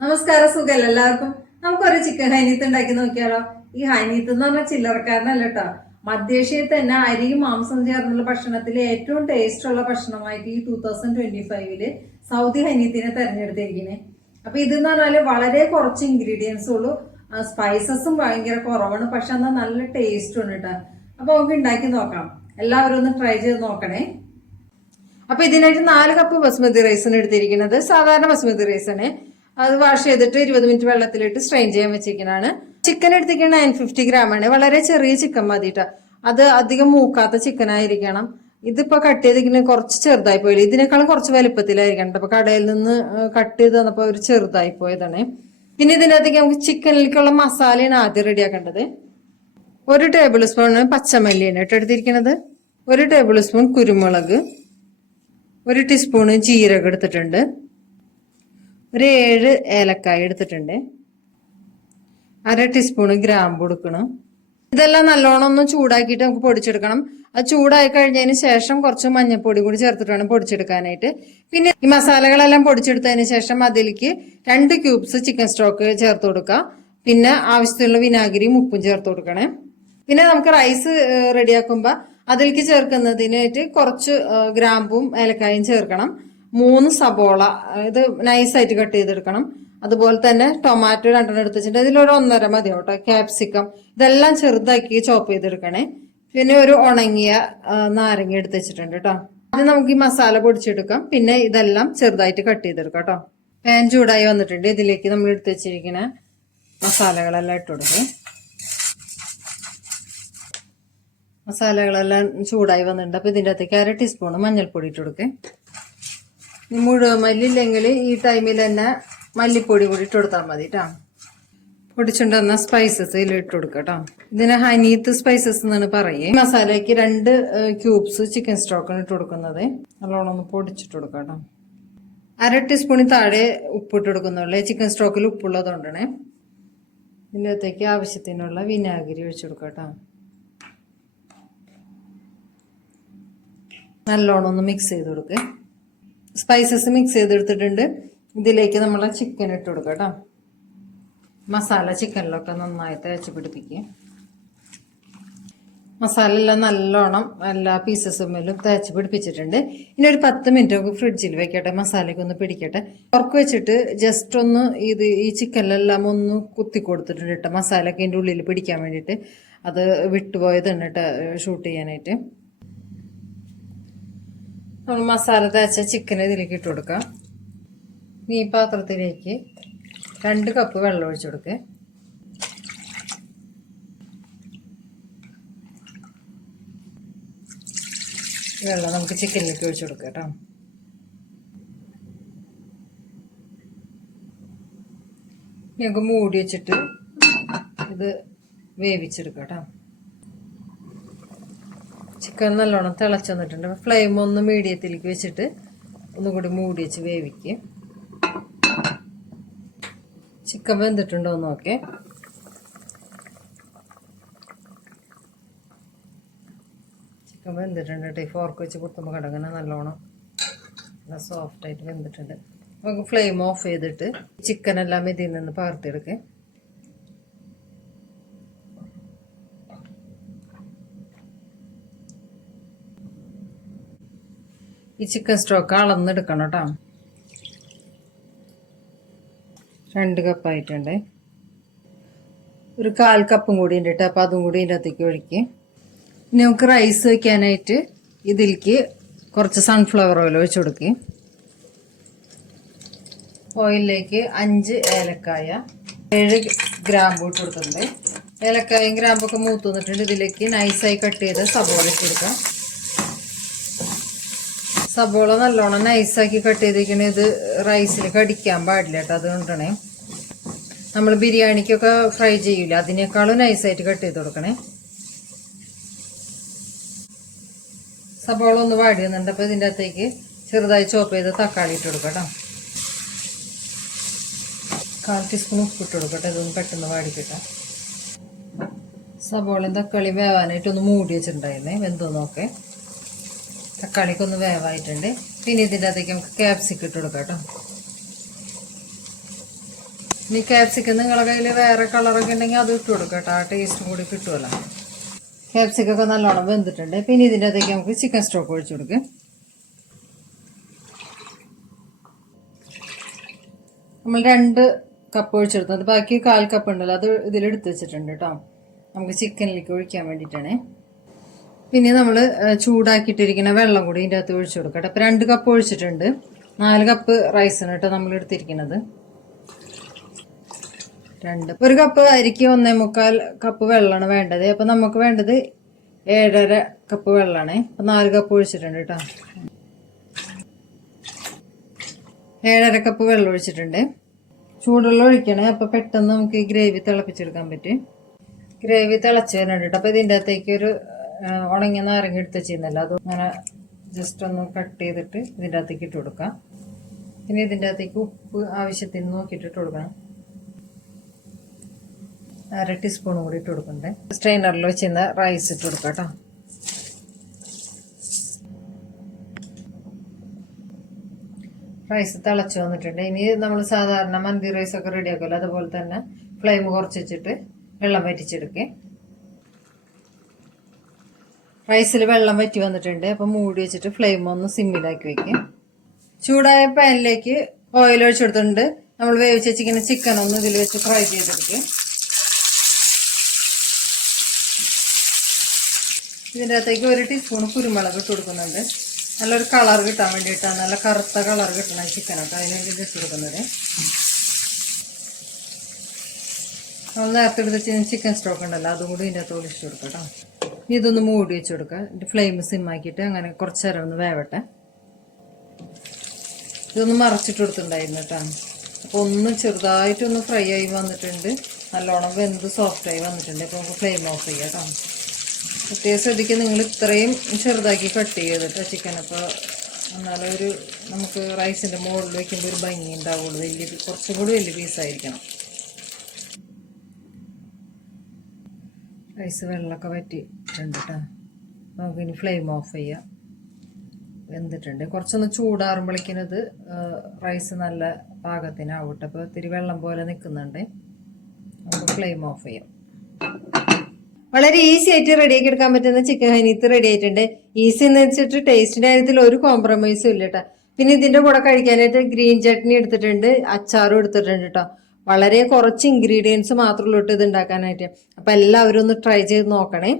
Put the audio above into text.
നമസ്കാരം സുഖല്ല എല്ലാവർക്കും? നമുക്കൊരു ചിക്കൻ ഹൈനീത്ത് ഉണ്ടാക്കി നോക്കിയാലോ? ഈ ഹൈനീത്ത് എന്ന് പറഞ്ഞാൽ ചില്ലറക്കാരനല്ല കേട്ടോ. മധ്യേഷ്യയിൽ തന്നെ അരിയും മാംസം ചേർന്നുള്ള ഭക്ഷണത്തിൽ ഏറ്റവും ടേസ്റ്റ് ഉള്ള ഭക്ഷണമായിട്ട് ഈ ടൂ തൗസൻഡ് ട്വന്റി ഫൈവിൽ സൗദി ഹൈനീത്തിനെ തെരഞ്ഞെടുത്തിരിക്കുന്നത് അപ്പൊ ഇതെന്ന് പറഞ്ഞാൽ വളരെ കുറച്ച് ഇൻഗ്രീഡിയൻസ് ഉള്ളൂ. സ്പൈസസും ഭയങ്കര കുറവാണ്. പക്ഷെ എന്നാൽ നല്ല ടേസ്റ്റും ഉണ്ട് കേട്ടോ. അപ്പൊ നമുക്ക് ഉണ്ടാക്കി നോക്കാം. എല്ലാവരും ഒന്ന് ട്രൈ ചെയ്ത് നോക്കണേ. അപ്പൊ ഇതിനായിട്ട് നാല് കപ്പ് ബസ്മതി റൈസാണ് എടുത്തിരിക്കുന്നത് സാധാരണ ബസ്മതി റൈസാണ് അത് വാഷ് ചെയ്തിട്ട് ഇരുപത് മിനിറ്റ് വെള്ളത്തിലിട്ട് സ്ട്രെയിൻ ചെയ്യാൻ വെച്ചിരിക്കുന്നതാണ് ചിക്കൻ എടുത്തിരിക്കുന്ന നയൻ ഫിഫ്റ്റി ഗ്രാം ആണ്. വളരെ ചെറിയ ചിക്കൻ മതിട്ടാ അത് അധികം മൂക്കാത്ത ചിക്കൻ ആയിരിക്കണം. ഇതിപ്പോ കട്ട് ചെയ്തിരിക്കുന്നത് കുറച്ച് ചെറുതായി പോയില്ല ഇതിനേക്കാളും കുറച്ച് വലുപ്പത്തിലായിരിക്കണം അപ്പൊ കടയിൽ നിന്ന് കട്ട് ചെയ്ത് തന്നപ്പോ ഒരു ചെറുതായി പോയതാണ്. പിന്നെ ഇതിനകത്തേക്ക് നമുക്ക് ചിക്കനിലേക്കുള്ള മസാലയാണ് ആദ്യം റെഡിയാക്കേണ്ടത് ഒരു ടേബിൾ സ്പൂൺ പച്ചമല്ലിയാണ് കേട്ടോ എടുത്തിരിക്കുന്നത് ഒരു ടേബിൾ സ്പൂൺ കുരുമുളക്. ഒരു ടീസ്പൂണ് ജീരകം എടുത്തിട്ടുണ്ട്. ഒരു ഏഴ് ഏലക്കായ എടുത്തിട്ടുണ്ട്. അര ടീസ്പൂണ് ഗ്രാമ്പ് കൊടുക്കണം ഇതെല്ലാം നല്ലോണം ഒന്ന് ചൂടാക്കിയിട്ട് നമുക്ക് പൊടിച്ചെടുക്കണം. അത് ചൂടായി കഴിഞ്ഞതിന് ശേഷം കുറച്ച് മഞ്ഞൾപ്പൊടി കൂടി ചേർത്തിട്ട് വേണം പൊടിച്ചെടുക്കാനായിട്ട്. പിന്നെ ഈ മസാലകളെല്ലാം പൊടിച്ചെടുത്തതിന് ശേഷം അതിലേക്ക് രണ്ട് ക്യൂബ്സ് ചിക്കൻ സ്റ്റോക്ക് ചേർത്ത് കൊടുക്കുക. പിന്നെ ആവശ്യത്തിനുള്ള വിനാഗിരിയും ഉപ്പും ചേർത്ത് കൊടുക്കണേ. പിന്നെ നമുക്ക് റൈസ് റെഡിയാക്കുമ്പോൾ അതിലേക്ക് ചേർക്കുന്നതിനായിട്ട് കുറച്ച് ഗ്രാമ്പും ഏലക്കായും ചേർക്കണം. മൂന്ന് സബോള ഇത് നൈസായിട്ട് കട്ട് ചെയ്തെടുക്കണം. അതുപോലെ തന്നെ ടൊമാറ്റോ രണ്ടെണ്ണം എടുത്ത് ഇതിൽ ഇതിലൊരു ഒന്നര മതി കേട്ടോ ക്യാപ്സിക്കം ഇതെല്ലാം ചെറുതാക്കി ചോപ്പ് ചെയ്തെടുക്കണേ. പിന്നെ ഒരു ഉണങ്ങിയ നാരങ്ങ എടുത്ത് വെച്ചിട്ടുണ്ട് കേട്ടോ. അത് നമുക്ക് ഈ മസാല പൊടിച്ചെടുക്കാം. പിന്നെ ഇതെല്ലാം ചെറുതായിട്ട് കട്ട് ചെയ്തെടുക്കാം കേട്ടോ. പാൻ ചൂടായി വന്നിട്ടുണ്ട്. ഇതിലേക്ക് നമ്മൾ എടുത്ത് വെച്ചിരിക്കുന്ന മസാലകളെല്ലാം ഇട്ട് കൊടുക്കും. മസാലകളെല്ലാം ചൂടായി വന്നിട്ടുണ്ട്. അപ്പോൾ ഇതിന്റെ അകത്തേക്ക് അര ടീസ്പൂൺ മഞ്ഞൾപ്പൊടി ഇട്ട് കൊടുക്കേ. ഇനി മുഴുവൻ മല്ലില്ലെങ്കിൽ ഈ ടൈമിൽ തന്നെ മല്ലിപ്പൊടി കൂടി ഇട്ട് കൊടുത്താൽ മതി കേട്ടോ പൊടിച്ചുകൊണ്ടുവന്ന സ്പൈസസ് ഇതിൽ ഇട്ട് കൊടുക്കുക ഇതിന് ഹനീത്ത് സ്പൈസസ് എന്നാണ് പറയേ. ഈ മസാലയ്ക്ക് രണ്ട് ക്യൂബ്സ് ചിക്കൻ സ്റ്റോക്കാണ് ഇട്ട് കൊടുക്കുന്നത്. നല്ലോണം ഒന്ന് പൊടിച്ചിട്ട് കൊടുക്കാം അര ടീസ്പൂണിൽ താഴെ ഉപ്പിട്ട് കൊടുക്കുന്നുള്ളൂ. ചിക്കൻ സ്റ്റോക്കിൽ ഉപ്പുള്ളതുകൊണ്ടാണ്. ഇതിന്റെ അകത്തേക്ക് ആവശ്യത്തിനുള്ള വിനാഗിരി ഒഴിച്ചു കൊടുക്കാം നല്ലോണം ഒന്ന് മിക്സ് ചെയ്ത് കൊടുക്കുക സ്പൈസസ് മിക്സ് ചെയ്തെടുത്തിട്ടുണ്ട്. ഇതിലേക്ക് നമ്മൾ ചിക്കൻ ഇട്ട് കൊടുക്കുക കേട്ടോ മസാല ചിക്കനിലൊക്കെ നന്നായി തേച്ച് പിടിപ്പിക്കുക മസാല എല്ലാം നല്ലോണം എല്ലാ പീസസും മേലും തേച്ച് പിടിപ്പിച്ചിട്ടുണ്ട്. ഇനി ഒരു പത്ത് മിനിറ്റ് ഒക്കെ ഫ്രിഡ്ജിൽ വെക്കട്ടെ. മസാലയ്ക്ക് ഒന്ന് പിടിക്കട്ടെ. ഉറക്ക് വെച്ചിട്ട് ജസ്റ്റ് ഒന്ന് ഇത് ഈ ചിക്കനിലെല്ലാം ഒന്ന് കുത്തി കൊടുത്തിട്ടുണ്ട് കേട്ടോ മസാലയൊക്കെ ഇതിന്റെ ഉള്ളിൽ പിടിക്കാൻ വേണ്ടിയിട്ട്. അത് വിട്ടുപോയതാണ് കേട്ടോ ഷൂട്ട് ചെയ്യാനായിട്ട്. നമ്മൾ മസാല തേച്ച ചിക്കൻ ഇതിലേക്ക് ഇട്ട് കൊടുക്കാം. ഈ പാത്രത്തിലേക്ക് രണ്ട് കപ്പ് വെള്ളം ഒഴിച്ചു കൊടുക്കുക വെള്ളം നമുക്ക് ചിക്കനിലേക്ക് ഒഴിച്ചു കൊടുക്കുക കേട്ടോ. ഞങ്ങൾക്ക് മൂടി വെച്ചിട്ട് ഇത് വേവിച്ചെടുക്കാം കേട്ടോ. ചിക്കൻ നല്ലോണം തിളച്ച് വന്നിട്ടുണ്ട്. ഫ്ലെയിം ഒന്ന് മീഡിയത്തിലേക്ക് വെച്ചിട്ട് ഒന്നുകൂടി മൂടി വെച്ച് വേവിക്ക്. ചിക്കൻ വെന്തിട്ടുണ്ടോ എന്ന് നോക്കേ. ചിക്കൻ വെന്തിട്ടുണ്ട് കേട്ടോ. ഈ ഫോർക്ക് വെച്ച് കുത്തുമ്പോൾ കിടങ്ങനെ നല്ലോണം നല്ല സോഫ്റ്റായിട്ട് വെന്തിട്ടുണ്ട്. നമുക്ക് ഫ്ലെയിം ഓഫ് ചെയ്തിട്ട് ചിക്കൻ എല്ലാം ഇതിൽ നിന്ന് പകർത്തിയെടുക്കേ ഈ ചിക്കൻ സ്റ്റോക്ക് അളന്നെടുക്കണം കേട്ടോ രണ്ട് കപ്പായിട്ടുണ്ട് ഒരു കാൽ കപ്പും കൂടി ഉണ്ട് കേട്ടോ അതും കൂടി ഇതിന്റെ അകത്തേക്ക് ഒഴിക്കുക ഇനി നമുക്ക് റൈസ് വയ്ക്കാനായിട്ട് ഇതിലേക്ക് കുറച്ച് സൺഫ്ലവർ ഓയിൽ ഒഴിച്ചു കൊടുക്കുക ഓയിലിലേക്ക് അഞ്ച് ഏലക്കായ ഏഴ് ഗ്രാമ്പു ഇട്ട് കൊടുക്കുന്നുണ്ട്. ഏലക്കായും ഗ്രാമ്പൊക്കെ മൂത്ത് വന്നിട്ടുണ്ട്. ഇതിലേക്ക് നൈസായി കട്ട് ചെയ്ത് സബോള ഇട്ട് കൊടുക്കാം. സബോള നല്ലോണം നൈസാക്കി കട്ട് ചെയ്തിരിക്കണ ഇത് റൈസിൽ കടിക്കാൻ പാടില്ല കേട്ടോ അതുകൊണ്ടാണേ. നമ്മൾ ബിരിയാണിക്കൊക്കെ ഫ്രൈ ചെയ്യില്ല അതിനേക്കാളും നൈസായിട്ട് കട്ട് ചെയ്ത് കൊടുക്കണേ. സബോള ഒന്ന് വാടി വന്നിട്ട് അപ്പോൾ ഇതിന്റെ അകത്തേക്ക് ചെറുതായി ചോപ്പ് ചെയ്ത് തക്കാളി ഇട്ട് കൊടുക്കട്ടോ കേട്ടോ. കാൽ ടീസ്പൂൺ ഉപ്പ് ഇട്ട് കൊടുക്കട്ടെ ഇതൊന്ന് പെട്ടെന്ന് വാടിക്കട്ടെ. സബോളയും തക്കാളി വേവാനായിട്ടൊന്ന് മൂടി വെച്ചിട്ടുണ്ടായിരുന്നേ വെന്തോ നോക്കേ തക്കാളിക്ക് ഒന്ന് വേവായിട്ടുണ്ട്. പിന്നെ ഇതിന്റെ അകത്തേക്ക് നമുക്ക് ക്യാപ്സിക്കം ഇട്ട് കൊടുക്കാം കേട്ടോ. ഇനി ക്യാപ്സിക്കം നിങ്ങളുടെ കയ്യിൽ വേറെ കളറൊക്കെ ഉണ്ടെങ്കിൽ അത് ഇട്ട് കൊടുക്കാം കേട്ടോ. ആ ടേസ്റ്റും കൂടി കിട്ടുമല്ലോ ക്യാപ്സിക്കൊക്കെ നല്ലോണം വെന്തിട്ടുണ്ട്. പിന്നെ ഇതിന്റെ അകത്തേക്ക് നമുക്ക് ചിക്കൻ സ്റ്റോക്ക് ഒഴിച്ചു കൊടുക്കുക നമ്മൾ രണ്ട് കപ്പ് ഒഴിച്ചെടുത്തു. അത് ബാക്കി കാൽ കപ്പ് ഉണ്ടല്ലോ അത് ഇതിലെടുത്ത് വെച്ചിട്ടുണ്ട് കേട്ടോ. നമുക്ക് ചിക്കനിലേക്ക് ഒഴിക്കാൻ വേണ്ടിയിട്ടാണേ. പിന്നെ നമ്മൾ ചൂടാക്കിയിട്ടിരിക്കുന്ന വെള്ളം കൂടി ഇതിന്റെ അകത്ത് ഒഴിച്ചു കൊടുക്കട്ടെ. അപ്പോൾ രണ്ട് കപ്പ് ഒഴിച്ചിട്ടുണ്ട്. നാല് കപ്പ് റൈസാണ് കേട്ടോ നമ്മൾ എടുത്തിരിക്കുന്നത്. രണ്ട്. ഒരു കപ്പ് അരിക്ക് ഒന്നേ മുക്കാൽ കപ്പ് വെള്ളമാണ് വേണ്ടത്. അപ്പം നമുക്ക് വേണ്ടത് ഏഴര കപ്പ് വെള്ളമാണ് അപ്പം നാല് കപ്പ് ഒഴിച്ചിട്ടുണ്ട് കേട്ടോ. ഏഴര കപ്പ് വെള്ളം ഒഴിച്ചിട്ടുണ്ട്. ചൂടുള്ള ഒഴിക്കണേ. അപ്പോൾ പെട്ടെന്ന് നമുക്ക് ഗ്രേവി തിളപ്പിച്ചെടുക്കാൻ പറ്റും. ഗ്രേവി തിളച്ച് വരുന്നുണ്ട് കേട്ടോ. അപ്പോൾ ഇതിന്റെ അകത്തേക്ക് ഒരു ഉണങ്ങിയ നാരങ്ങ എടുത്ത് ചെയ്യുന്നില്ല അത് അങ്ങനെ ജസ്റ്റ് ഒന്ന് കട്ട് ചെയ്തിട്ട് ഇതിന്റെ അകത്തേക്ക് ഇട്ട് കൊടുക്കാം. പിന്നെ ഇതിന്റെ അകത്തേക്ക് ഉപ്പ് ആവശ്യത്തിന് നോക്കിയിട്ട് ഇട്ട് കൊടുക്കണം. അര ടീസ്പൂണും കൂടി ഇട്ട് കൊടുക്കണ്ടേ. സ്ട്രെയിനറിൽ വെച്ചിരുന്ന റൈസ് ഇട്ട് കൊടുക്കാം കേട്ടോ റൈസ് തിളച്ച് വന്നിട്ടുണ്ട്. ഇനി നമ്മൾ സാധാരണ മന്തി റൈസൊക്കെ റെഡിയാക്കുമല്ലോ റെഡി അതുപോലെ തന്നെ ഫ്ലെയിം കുറച്ച് വെച്ചിട്ട് വെള്ളം വറ്റിച്ചെടുക്കേ. റൈസിൽ വെള്ളം വറ്റി വന്നിട്ടുണ്ട്. അപ്പോൾ മൂടി വെച്ചിട്ട് ഫ്ലെയിം ഒന്ന് സിമ്മിലാക്കി വെക്കും. ചൂടായ പാനിലേക്ക് ഓയിൽ ഒഴിച്ചു കൊടുത്തിട്ടുണ്ട്. നമ്മൾ വേവിച്ച് വെച്ചിരിക്കുന്ന ചിക്കൻ ഒന്ന് ഇതിൽ വെച്ച് ഫ്രൈ ചെയ്തെടുക്കും. ഇതിന്റെ അകത്തേക്ക് ഒരു ടീസ്പൂൺ കുരുമുളക് ഇട്ട് കൊടുക്കുന്നുണ്ട്. നല്ലൊരു കളർ കിട്ടാൻ വേണ്ടിയിട്ടാണ്. നല്ല കറുത്ത കളർ കിട്ടണം ചിക്കനൊക്കെ അതിന് വേണ്ടി ഇട്ട് കൊടുക്കുന്നത്. നമ്മൾ നേരത്തെ എടുത്ത് ചിക്കൻ സ്റ്റോക്ക് ഉണ്ടല്ലോ അതും കൂടി ഇതിന്റെ അകത്ത് ഒളിച്ചു കൊടുക്കാം കേട്ടോ. ഇതൊന്ന് മൂടി വെച്ച് കൊടുക്കുക ഫ്ലെയിം സിമ്മാക്കിയിട്ട് അങ്ങനെ കുറച്ച് നേരം ഒന്ന് വേവട്ടെ. ഇതൊന്ന് മറച്ചിട്ട് കൊടുത്തിട്ടുണ്ടായിരുന്നു കേട്ടോ. അപ്പോൾ ഒന്ന് ചെറുതായിട്ടൊന്ന് ഫ്രൈ ആയി വന്നിട്ടുണ്ട്. നല്ലോണം വെന്ത് സോഫ്റ്റായി വന്നിട്ടുണ്ട്. അപ്പോൾ നമുക്ക് ഫ്ലെയിം ഓഫ് ചെയ്യാം കേട്ടോ. പ്രത്യേകം ശ്രദ്ധിക്കുക നിങ്ങൾ ഇത്രയും ചെറുതാക്കി കട്ട് ചെയ്തിട്ട് ചിക്കൻ അപ്പോൾ എന്നാലൊരു നമുക്ക് റൈസിന്റെ മുകളിൽ വയ്ക്കുമ്പോൾ ഒരു ഭംഗി ഉണ്ടാവുള്ളൂ. വലിയ കുറച്ചും കൂടി വലിയ പീസായിരിക്കണം റൈസ് വെള്ളമൊക്കെ വറ്റിയിട്ടുണ്ട് കേട്ടോ നമുക്കിനി ഫ്ലെയിം ഓഫ് ചെയ്യാം. വെന്തിട്ടുണ്ട്. കുറച്ചൊന്ന് ചൂടാറുമ്പോഴേക്കിനത് റൈസ് നല്ല പാകത്തിനാവട്ടെ അപ്പോൾ ഇത്തിരി വെള്ളം പോലെ നിൽക്കുന്നുണ്ട് നമുക്ക് ഫ്ലെയിം ഓഫ് ചെയ്യാം. വളരെ ഈസി ആയിട്ട് റെഡിയാക്കി എടുക്കാൻ പറ്റുന്ന ചിക്കൻ ഹനീത്ത് റെഡി ആയിട്ടുണ്ട്. ഈസി എന്ന് വെച്ചിട്ട് ടേസ്റ്റിന്റെ കാര്യത്തിൽ ഒരു കോംപ്രമൈസും ഇല്ല കേട്ടോ പിന്നെ ഇതിന്റെ കൂടെ കഴിക്കാനായിട്ട് ഗ്രീൻ ചട്നി എടുത്തിട്ടുണ്ട്. അച്ചാറും എടുത്തിട്ടുണ്ട് കേട്ടോ വളരെ കുറച്ച് ഇൻഗ്രീഡിയൻസ് മാത്രമേ ഉള്ളൂ ഇത് ഉണ്ടാക്കാനായിട്ട്. അപ്പം എല്ലാവരും ഒന്ന് ട്രൈ ചെയ്ത് നോക്കണേ.